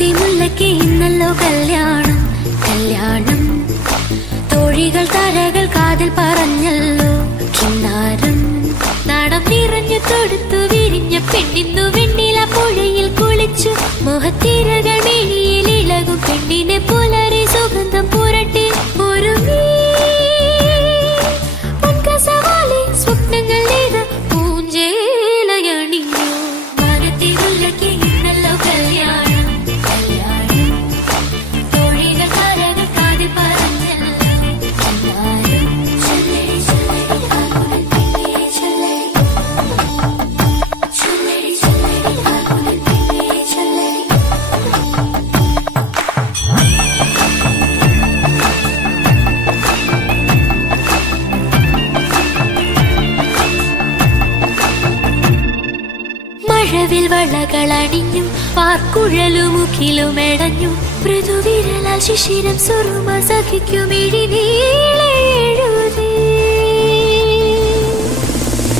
മാനത്തെ മുല്ലയ്ക്ക് ഇന്നല്ലോ കല്യാണം കല്യാണം. തോഴികൾ തരകൾ കാതിൽ പറഞ്ഞല്ലോ കിന്നാരം. നാടം നിറഞ്ഞു തൊടുത്തു വിരിഞ്ഞ പെണ്ണിന്നു വെണ്ണില പുഴയിൽ കുളിച്ചു. മോഹത്തിരകൾ മേനിയിൽ ഇളകും പെണ്ണിനെ പുലരി സുഗന്ധം പുരട്ടി ഒരുങ്ങി. പൊൻകസവാലി സ്വപ്നങ്ങൾ ചെയ്ത പൂഞ്ചേലയണിഞ്ഞു. മാനത്തെ മുല്ലയ്ക്ക് ഇന്നല്ലോ കല്യാണം കല്യാണം. തോഴികൾ തരകൾ കാതിൽ പറഞ്ഞല്ലോ കിന്നാരം. ചൊല്ലടി ചൊല്ലടി കാകുലൻ പെണ്ണേ ചൊല്ലടി. ചൊല്ലടി ചൊല്ലടി കാകുലൻ പെണ്ണേ ചൊല്ലടി. മഴവിൽ വളകളണിഞ്ഞു പാർക്കുഴലുമുഖിലുമെടഞ്ഞു. മൃദുവിരലാൽ ശിശിരം സുറുമ സഖിക്കുമിഴിനീളെഴുതി.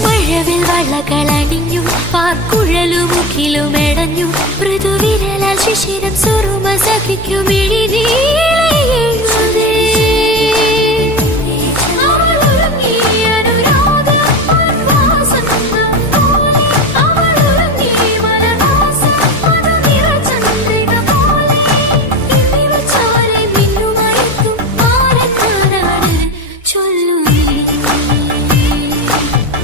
മഴവിൽ വളകളണിഞ്ഞു പാർക്കുഴലുമുഖിലുമെടഞ്ഞു. മൃദുവിരലാൽ ശിശിരം സുറുമ സഖിക്കുമിഴിനീളെഴുതി.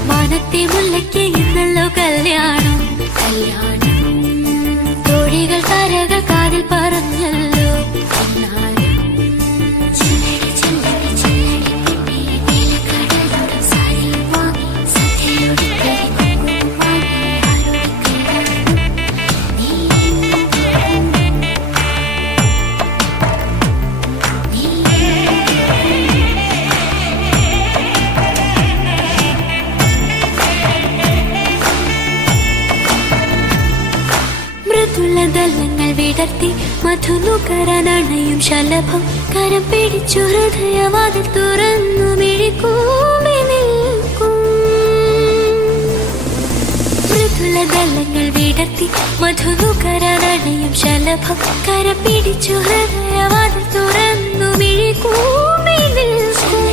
മാനത്തെ മുല്ലയ്ക്ക് ഇന്നല്ലോ കല്യാണം കല്യാണം. തോഴികൾ തരകൾ കാതിൽ പറഞ്ഞല്ലോ കിന്നാരം. ചൊല്ലടി ചൊല്ലടി ചൊല്ലടി പെണ്ണേ നീലക്കടലോരം സാരിയും വാങ്ങി. സന്ധ്യയൊടുക്കരി കുങ്കുമം വാങ്ങി ആരോട് കല്യാണം നീ. മൃദുലതലങ്ങൾ വിടർത്തി മധുനുകരനണയും ശലഭം. കരം പിടിച്ചു ഹൃദയവാതിൽ തുറന്നു മിഴിക്കൂമ്പി നിൽക്കും. മൃദുലതലങ്ങൾ വിടർത്തി മധുനുകരനണയും ശലഭം. കരം പിടിച്ചു ഹൃദയവാതിൽ തുറന്നു മിഴിക്കൂമ്പി നിൽക്കും.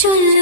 ചൊല്ലടി